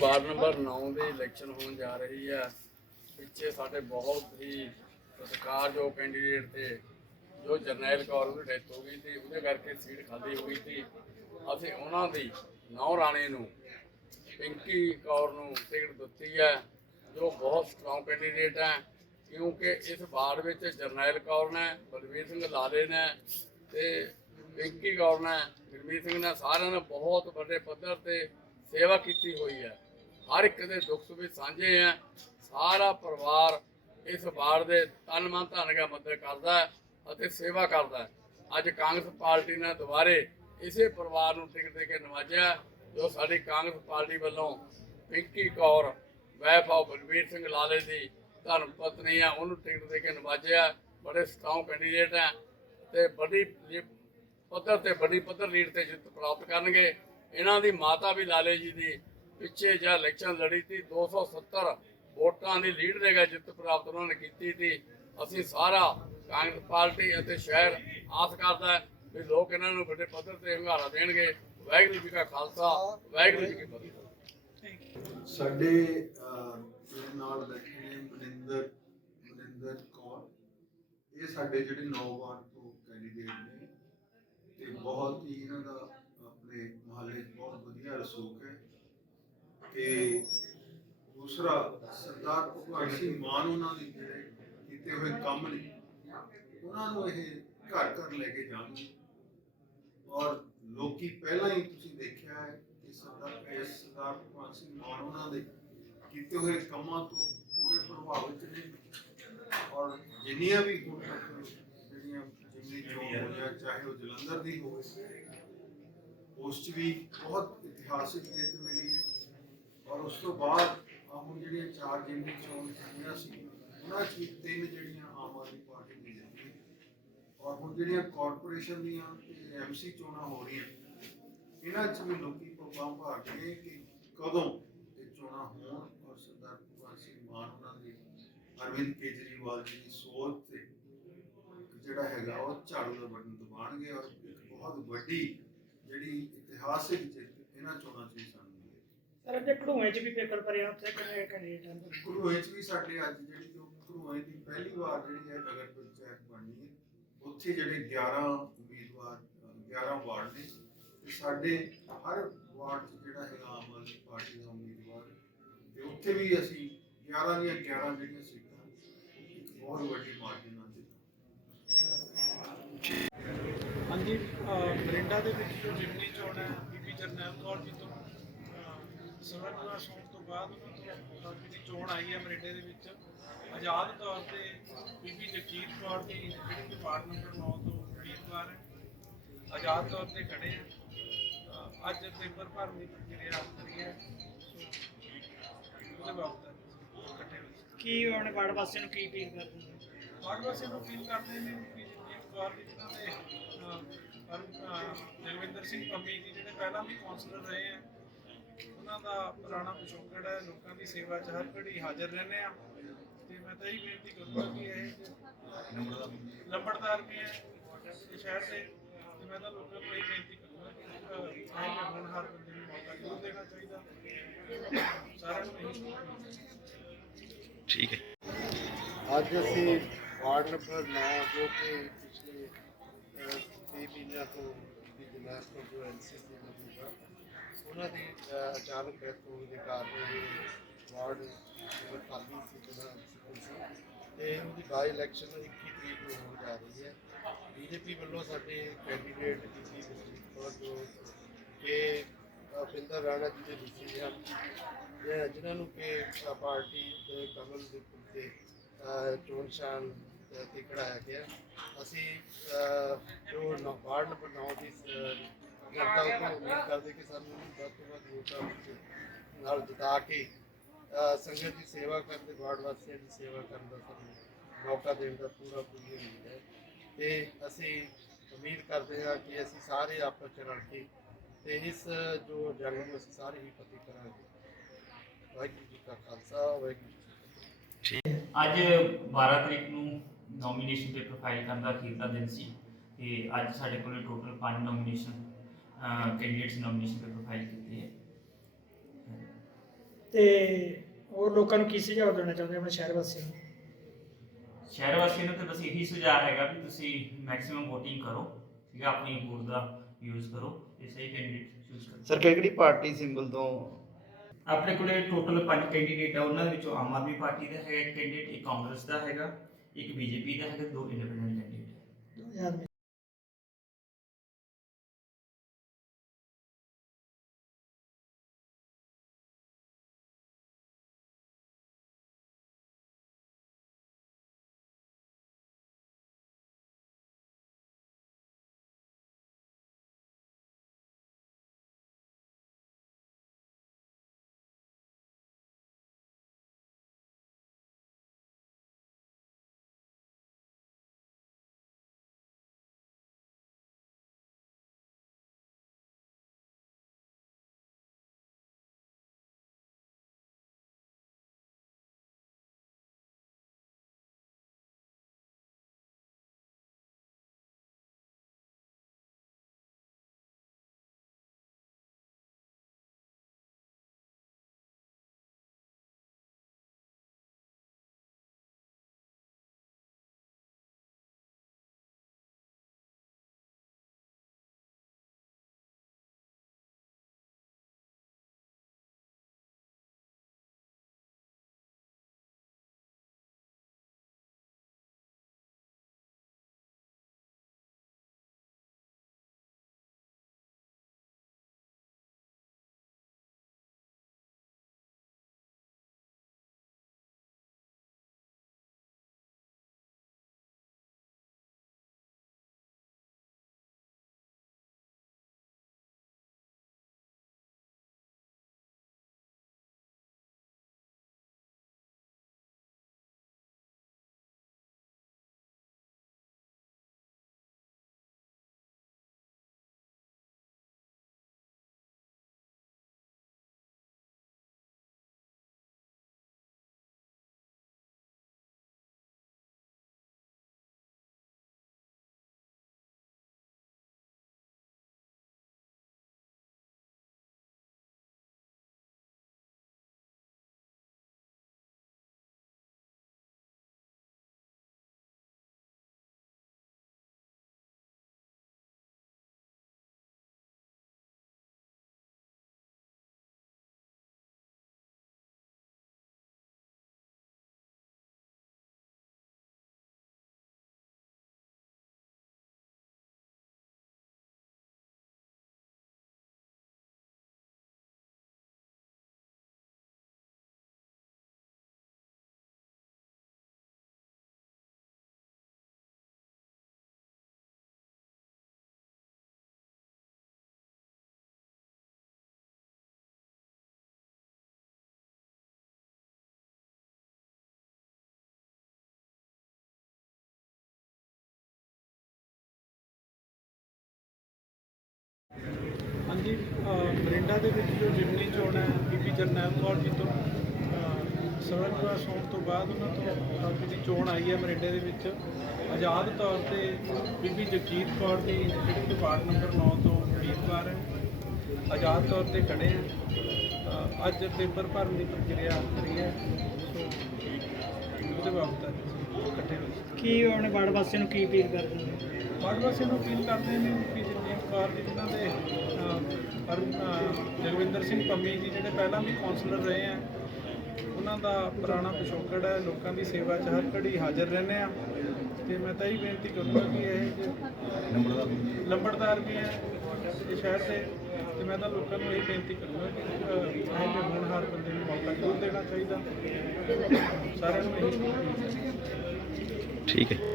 Ward number 9 ਦੀ election ਹੋਣ ਜਾ ਰਹੀ ਹੈ ਪਿੱਛੇ ਸਾਡੇ ਬਹੁਤ ਹੀ ਸਤਿਕਾਰਯੋਗ ਕੈਂਡੀਡੇਟ ਤੇ ਜੋ ਜਰਨੈਲ ਕੌਰ ਦੀ ਡੈਥ ਹੋ ਗਈ ਸੀ, ਉਹਦੇ ਕਰਕੇ ਸੀਟ ਖਾਲੀ ਹੋਈ ਸੀ। ਅਸੀਂ ਉਹਨਾਂ ਦੀ ਨੌ ਰਾਣੇ ਨੂੰ, ਪਿੰਕੀ ਕੌਰ ਨੂੰ ਟਿਕਟ ਦਿੱਤੀ ਹੈ ਜੋ ਬਹੁਤ ਸਟਰੋਂਗ ਕੈਂਡੀਡੇਟ ਹੈ ਕਿਉਂਕਿ ਇਸ ਵਾਰਡ ਵਿੱਚ ਜਰਨੈਲ ਕੌਰ ਨੇ, ਬਲਵੀਰ ਸਿੰਘ ਲਾਲੇ ਨੇ ਤੇ ਪਿੰਕੀ ਕੌਰ ਨੇ, ਗੁਰਮੀਤ ਸਿੰਘ ਨੇ ਸਾਰਿਆਂ ਨੇ ਬਹੁਤ ਵੱਡੇ ਪੱਧਰ ਤੇ ਸੇਵਾ ਕੀਤੀ ਹੋਈ ਹੈ ਹਰ ਇੱਕ ਦੇ ਦੁੱਖ ਸੁੱਖ ਵਿੱਚ ਸਾਂਝੇ ਆ। ਸਾਰਾ ਪਰਿਵਾਰ ਇਸ ਵਾਰ ਦੇ ਤਨ ਮਨ ਧਨ ਦਾ ਮਦਦ ਕਰਦਾ ਅਤੇ ਸੇਵਾ ਕਰਦਾ ਅੱਜ ਕਾਂਗਰਸ ਪਾਰਟੀ ਨੇ ਦੁਬਾਰੇ ਇਸੇ ਪਰਿਵਾਰ ਨੂੰ ਟਿਕਟ ਦੇ ਕੇ ਨਵਾਜਿਆ, ਜੋ ਸਾਡੀ ਕਾਂਗਰਸ ਪਾਰਟੀ ਵੱਲੋਂ ਪਿੰਕੀ ਕੌਰ ਵੈਫ ਆਫ ਬਲਵੀਰ ਸਿੰਘ ਲਾਲੇ ਦੀ ਧਰਮ ਪਤਨੀ ਆ, ਉਹਨੂੰ ਟਿਕਟ ਦੇ ਕੇ ਨਵਾਜਿਆ। ਬੜੇ ਸਟਰੋਂਗ ਕੈਂਡੀਡੇਟ ਆ ਤੇ ਵੱਡੀ ਪੱਧਰ ਤੇ ਵੱਡੀ ਪੱਧਰ ਲੀਡ ਤੇ ਜਿੱਤ ਪ੍ਰਾਪਤ ਕਰਨਗੇ। ਇਹਨਾਂ ਦੀ ਮਾਤਾ ਵੀ ਲਾਲੇ ਜੀ ਦੀ ਪਿੱਛੇ ਜਾਂ ਇਲੈਕਸ਼ਨ ਲੜੀ ਸੀ 270 ਵੋਟਾਂ ਦੀ ਲੀਡ ਦੇਗਾ ਜਿੱਤ ਪ੍ਰਾਪਤ ਉਹਨਾਂ ਨੇ ਕੀਤੀ ਸੀ। ਅਸੀਂ ਸਾਰਾ ਕਾਂਗਰਸ ਪਾਰਟੀ ਅਤੇ ਸ਼ਹਿਰ ਆਸ ਕਰਦਾ ਹੈ ਵੀ ਲੋਕ ਇਹਨਾਂ ਨੂੰ ਵੱਡੇ ਪੱਧਰ ਤੇ ਹੰਗਾਰਾ ਦੇਣਗੇ। ਵਾਹਿਗੁਰੂ ਜੀ ਕਾ ਖਾਲਸਾ ਵਾਹਿਗੁਰੂ ਜੀ ਕੀ ਫਤਿਹ। ਸਾਡੇ ਅਹ, ਨਾਲ ਬੈਠੇ ਨੇ ਮਨਿੰਦਰ ਮਨਿੰਦਰ ਕੌਰ। ਇਹ ਸਾਡੇ ਜਿਹੜੇ ਨੌ ਤੋਂ ਕੈਂਡੀਡੇਟ ਨੇ। ਤੇ ਬਹੁਤ ਹੀ ਇਹਨਾਂ ਦਾ ਆਪਣੇ ਮਹੱਲੇ ਬਹੁਤ ਵਧੀਆ ਰਸੂਖ ਹੈ। ਤੇ ਦੂਸਰਾ ਸਰਦਾਰ ਭਗਵੰਤ ਸਿੰਘ ਮਾਨ ਉਹਨਾਂ ਦੇ ਜਿਹੜੇ ਕੀਤੇ ਹੋਏ ਕੰਮ ਨੇ ਉਹਨਾਂ ਨੂੰ ਇਹ ਘਰ ਘਰ ਲੈ ਕੇ ਜਾਣਗੇ। ਔਰ ਲੋਕੀ ਪਹਿਲਾਂ ਹੀ ਤੁਸੀਂ ਦੇਖਿਆ ਹੈ ਕਿ ਸਰਦਾਰ ਇਸ ਸਰਦਾਰ ਭਗਵੰਤ ਸਿੰਘ ਮਾਨ ਉਹਨਾਂ ਦੇ ਕੀਤੇ ਹੋਏ ਕੰਮਾਂ ਤੋਂ ਪੂਰੇ ਪ੍ਰਭਾਵਿਤ ਨੇ। ਔਰ ਜਿੰਨੀਆਂ ਵੀ ਹੁਣ ਤੱਕ ਜਿਹੜੀਆਂ ਜਿੰਨੀ ਚੋਣ ਹੋਈਆਂ ਚਾਹੇ ਉਹ ਜਲੰਧਰ ਦੀ ਹੋਵੇ ਉਸ 'ਚ ਵੀ ਬਹੁਤ ਇਤਿਹਾਸਿਕ ਜਿੱਤ ਮਿਲੀ। ਔਰ ਉਸ ਤੋਂ ਬਾਅਦ ਹੁਣ ਜਿਹੜੀਆਂ ਚਾਰ ਜਿੰਨੀ ਚੋਣ ਹੋਈਆਂ ਸੀ, ਉਹਨਾਂ 'ਚ ਤਿੰਨ ਜਿਹੜੀਆਂ ਆਮ ਆਦਮੀ ਪਾਰਟੀ ਦੀ ਜਿੱਤੀ ਔਰ ਹੁਣ ਜਿਹੜੀਆਂ ਕਾਰਪੋਰੇਸ਼ਨ ਦੀਆਂ ਤੇ ਐਮਸੀ ਚੋਣਾਂ ਹੋ ਰਹੀਆਂ, ਇਹਨਾਂ 'ਚ ਵੀ ਲੋਕੀ ਪੱਬਾਂ ਭਾਰ ਕੇ ਕਿ ਕਦੋਂ ਇਹ ਚੋਣਾਂ ਹੋਣ। ਔਰ ਸਰਦਾਰ ਭਗਵੰਤ ਸਿੰਘ ਮਾਨ ਉਹਨਾਂ ਦੀ, ਅਰਵਿੰਦ ਕੇਜਰੀਵਾਲ ਜੀ ਦੀ ਸੋਚ ਤੇ ਜਿਹੜਾ ਹੈਗਾ ਉਹ ਝਾੜੂ ਦਾ ਬਟਨ ਦਬਾਣਗੇ ਔਰ ਇੱਕ ਬਹੁਤ ਵੱਡੀ ਜਿਹੜੀ ਇਤਿਹਾਸਿਕ ਜਿੱਤ ਇਹਨਾਂ ਚੋਣਾਂ 'ਚ ਸਰ ਅੱਗੇ ਢੂਏ ਚ ਵੀ ਪੇਪਰ ਭਰੇ ਆ, ਉੱਥੇ ਕਿੰਨੇ ਕੈਂਡੀਡੇਟ ਹਨ ਗੁਰੂਏ 'ਚ ਵੀ ਸਾਡੇ ਅੱਜ ਜਿਹੜੀ ਜੋ ਗੁਰੂਏ ਦੀ ਪਹਿਲੀ ਵਾਰ ਜਿਹੜੀ ਹੈ ਨਗਰ ਪੰਚਾਇਤ ਬਣਨੀ ਹੈ ਉੱਥੇ ਜਿਹੜੇ 11 ਉਮੀਦਵਾਰ ਅਹ 11 ਵਾਰਡ ਨੇ ਤੇ ਸਾਡੇ ਹਰ ਵਾਰਡ 'ਚ ਜਿਹੜਾ ਹੈਗਾ ਆਮ ਆਦਮੀ ਪਾਰਟੀ ਦਾ ਉਮੀਦਵਾਰ ਤੇ ਉੱਥੇ ਵੀ ਅਸੀਂ 11 ਦੀਆਂ 11 ਜਿਹੜੀਆਂ ਸੀਟਾਂ ਇੱਕ ਬਹੁਤ ਵੱਡੀ ਮਾਰਜਨ ਨਾਲ ਜਿੱਤਾਂ ਹਾਂਜੀ ਮਰਿੰਡਾ ਦੇ ਵਿੱਚ ਜੋ ਜਿਮਨੀ ਚੋਣ ਹੈ ਬੀਬੀ ਜਰਨੈਲ ਕੌਰ ਜੀ ਤੋਂ ਸਵਰਨਵਾ ਸੌਣ ਤੋਂ ਬਾਅਦ ਅਹ ਜਿਹੜੀ ਚੋਣ ਆਈ ਹੈ ਮਰਿੰਡੇ ਦੇ ਵਿੱਚ ਆਜ਼ਾਦ ਤੌਰ ਤੇ ਬੀਬੀ ਜਗਜੀਤ ਕੌਰ ਦੀ ਜਿਹੜੀ ਨੰਬਰ 9 ਤੋਂ ਉਮੀਦਵਾਰ ਹੈ। ਆਜ਼ਾਦ ਤੌਰ ਤੇ ਖੜੇ ਅਹ ਅੱਜ ਪੇਪਰ ਭਰਨ ਦੀ ਪ੍ਰਕਿਰਿਆ ਕਰੀ ਹੈ। ਉਹਦੇ ਬਾਬਤ ਇਕੱਠੇ। ਕੀ ਹੁਣ ਵਾਰਡ ਵਾਸੀਆਂ ਨੂੰ ਕੀ ਅਪੀਲ ਕਰਦੇ ਨੇ ਵਾਰਡ ਵਾਸੀਆਂ ਨੂੰ ਅਪੀਲ ਕਰਦੇ ਨੇ ਕਿ ਜਗਜੀਤ ਕੌਰ ਦੇ ਪਰ ਅਹ, ਜਗਵਿੰਦਰ ਸਿੰਘ ਪੰਮੀ ਜੀ ਜਿਹੜੇ ਪਹਿਲਾਂ ਵੀ ਕਾਉਂਸਲਰ ਰਹੇ ਆ ਉਹਨਾਂ ਦਾ ਪੁਰਾਣਾ ਪਿਛੋਕੜ ਹੈ ਲੋਕਾਂ ਦੀ ਸੇਵਾ 'ਚ ਹਰ ਘੜੀ ਹਾਜ਼ਰ ਰਹਿੰਦੇ ਆ ਤੇ ਮੈਂ ਤਾਂ ਇਹ ਬੇਨਤੀ ਕਰੂੰਗਾ ਕਿ ਇਹ ਲੰਬੜਦਾਰ ਵੀ ਹੈ ਸ਼ਹਿਰ ਦੇ। ਤੇ ਮੈਂ ਤਾਂ ਲੋਕਾਂ ਨੂੰ ਇਹ ਬੇਨਤੀ ਕਰੂੰਗਾ ਕਿ ਕਿ ਹੁਣ ਹਰ ਬੰਦੇ ਨੂੰ ਮੌਕਾ ਜ਼ਰੂਰ ਦੇਣਾ ਚਾਹੀਦਾ। ਸਾਰਿਆਂ ਨੂੰ ਠੀਕ ਹੈ। ਅੱਜ ਅਸੀਂ ਵਾਰਡ ਨੰਬਰ 9 ਜੋ ਕਿ ਪਿਛਲੇ ਅਹ, ਤੀਹ ਮਹੀਨਿਆਂ ਤੋਂ ਦੀ ਜਨਾਸ ਤੋਂ ਜੋ ਐਨਸੀਸੀ ਮੌਜੂਦਾ ਉਹਨਾਂ ਦੀ ਅਚਾਨਕ ਡੈਥ ਹੋਣ ਦੇ ਕਾਰਨ ਵਾਰਡ ਜਿਹੜਾ ਖਾਲੀ ਸੀ ਜਿਹੜਾ ਤੇ ਉਹਦੀ ਬਾਈ ਇਲੈਕਸ਼ਨ 21 ਤਰੀਕ ਨੂੰ ਹੋਣ ਜਾ ਰਹੀ ਹੈ। ਬੀਜੇਪੀ ਵੱਲੋਂ ਸਾਡੇ ਕੈਂਡੀਡੇਟ ਬੀਬੀ ਜੋ ਕਿ ਅਪਿੰਦਰ ਰਾਣਾ ਜੀ ਦੇ ਵਿce ਹਨ ਜਿ- ਜਿਨ੍ਹਾਂ ਨੂੰ ਕਿ ਪਾਰਟੀ ਦੇ ਕਮਲ ਦੇ ਪੁੱਲ ਚੋਣ ਸ਼ਾਨ ਅ, ਤੇ ਖੜਾਇਆ ਗਿਆ। ਅਸੀਂ ਜੋ ਵਾਰਡ ਨੰਬਰ 9 ਦੀ ਜਨਤਾ ਤੋਂ ਉਮੀਦ ਕਰਦੇ ਕਿ ਸਾਨੂੰ ਵੱਧ ਤੋਂ ਵੱਧ ਵੋਟਾਂ ਵਿੱਚ ਨਾਲ ਜਿਤਾ ਕੇ ਸੰਗਤ ਦੀ ਸੇਵਾ ਕਰਨ ਤੇ ਵਾਰਡ ਵਾਸੀਆਂ ਦੀ ਸੇਵਾ ਕਰਨ ਦਾ ਸਾਨੂੰ ਮੌਕਾ ਦੇਣ ਦਾ ਪੂਰਾ ਪੂਰੀ ਉਮੀਦ ਹੈ। ਤੇ ਅਸੀਂ ਉਮੀਦ ਕਰਦੇ ਹਾਂ ਕਿ ਅਸੀਂ ਸਾਰੇ ਆਪਸ ਚ ਰਲ ਕੇ ਤੇ ਇਸ ਜੋ ਜੰਗ ਨੂੰ ਅਸੀਂ ਸਾਰੇ ਹੀ ਫਤਿਹ ਕਰਾਂਗੇ। ਵਾਹਿਗੁਰੂ ਜੀ ਕਾ ਖਾਲਸਾ, ਵਾਹਿਗੁਰੂ ਜੀ ਅੱਜ 12 ਤਰੀਕ ਨੂੰ ਨੋਮੀਨੇਸ਼ਨ ਪੇਪਰ ਫਾਈਲ ਕਰਨ ਦਾ ਅਖੀਰਲਾ ਦਿਨ ਸੀ ਤੇ ਅੱਜ ਸਾਡੇ ਕੋਲ total 5 nomination candidates nomination paper file ਕੀਤੇ ਹੈ। ਤੇ ਹੋਰ ਲੋਕਾਂ ਨੂੰ ਕੀ ਸੁਝਾਅ ਦੇਣਾ ਚਾਹੁੰਦੇ ਆਪਣੇ ਸ਼ਹਿਰ ਵਾਸੀਆਂ ਨੂੰ? ਸ਼ਹਿਰ ਵਾਸੀਆਂ ਨੂੰ ਤਾਂ ਬਸ ਇਹੀ ਸੁਝਾਅ ਹੈਗਾ ਵੀ ਤੁਸੀਂ ਮੈਕਸਿਮਮ VOTING ਕਰੋ ਠੀਕ ਹੈ ਆਪਣੀ ਵੋਟ ਦਾ ਯੂਜ਼ ਕਰੋ ਤੇ ਸਹੀ ਕੈਂਡੀਡੇਟ ਚੂਜ਼ ਕਰੋ। ਸਰ ਕਿਹੜੀ ਕਿਹੜੀ ਪਾਰਟੀ ਸਿੰਬਲ ਤੋਂ? ਆਪਣੇ ਕੋਲੇ ਟੋਟਲ ਪੰਜ ਕੈਂਡੀਡੇਟ ਆ ਉਹਨਾਂ ਦੇ ਵਿੱਚੋਂ ਆਮ ਆਦਮੀ ਪਾਰਟੀ ਦਾ ਹੈਗਾ ਇੱਕ ਕੈਂਡੀਡੇਟ ਇੱਕ ਕਾਂਗਰਸ ਦਾ ਹੈਗਾ ਇੱਕ ਬੀਜੇਪੀ ਦਾ ਹੈਗਾ ਦੋ ਇੰਡੀਪੈਂਡੈਂਟ ਕੈਂਡੀਡੇਟ ਯਾਦ ਹਾਂਜੀ ਮਰਿੰਡਾ ਦੇ ਵਿੱਚ ਜੋ ਜਿਮਨੀ ਚੋਣ ਹੈ ਬੀਬੀ ਜਰਨੈਲ ਕੌਰ ਜੀ ਤੋਂ ਸਵਰਨ ਪ੍ਰਕਾਸ਼ ਹੋਣ ਤੋਂ ਬਾਅਦ ਉਹਨਾਂ ਤੋਂ ਜਿਹੜੀ ਚੋਣ ਆਈ ਹੈ ਮਰਿੰਡੇ ਦੇ ਵਿੱਚ। ਆਜ਼ਾਦ ਤੌਰ ਤੇ ਬੀਬੀ ਜਗਜੀਤ ਕੌਰ ਦੀ ਜਿਹੜੀ ਵਾਰਡ ਨੰਬਰ 9 ਤੋਂ ਉਮੀਦਵਾਰ ਹੈ ਆਜ਼ਾਦ ਤੌਰ ਤੇ ਖੜੇ ਹੈ। ਅੱਜ ਪੇਪਰ ਭਰਨ ਦੀ ਪ੍ਰਕਿਰਿਆ ਕਰੀ ਹੈ ਉਹਦੇ ਬਾਬਤ ਇਕੱਠੇ ਹੋਏ ਕੀ ਆਪਣੇ ਵਾਰਡ ਵਾਸੀਆਂ ਨੂੰ ਕੀ ਅਪੀਲ ਕਰਦੇ ਨੇ ਵਾਰਡ ਵਾਸੀਆਂ ਨੂੰ ਅਪੀਲ ਕਰਦੇ ਨੇ ਕਿ ਜਗਜੀਤ ਕੌਰ ਜਿਨ੍ਹਾਂ ਦੇ ਜਗਵਿੰਦਰ ਸਿੰਘ ਪੰਮੀ ਜੀ ਜਿਹੜੇ ਪਹਿਲਾਂ ਵੀ ਕਾਉਂਸਲਰ ਰਹੇ ਆ ਉਹਨਾਂ ਦਾ ਪੁਰਾਣਾ ਪਿਛੋਕੜ ਹੈ ਲੋਕਾਂ ਦੀ ਸੇਵਾ 'ਚ ਹਰ ਘੜੀ ਹਾਜ਼ਰ ਰਹਿੰਦੇ ਆ। ਤੇ ਮੈਂ ਤਾਂ ਇਹ ਬੇਨਤੀ ਕਰੂੰਗਾ ਕਿ ਇਹ ਜੇ ਲੰਬੜਦਾਰ ਵੀ ਹੈ ਇਹ ਸ਼ਹਿਰ ਦੇ ਤੇ ਮੈਂ ਤਾਂ ਲੋਕਾਂ ਨੂੰ ਇਹ ਬੇਨਤੀ ਕਰੂੰਗਾ ਕਿ ਅਹ, ਇਹ ਹੁਣ ਹਰ ਬੰਦੇ ਨੂੰ ਮੌਕਾ ਜ਼ਰੂਰ ਦੇਣਾ ਚਾਹੀਦਾ। ਸਾਰਿਆਂ ਨੂੰ ਇਹ ਠੀਕ ਹੈ।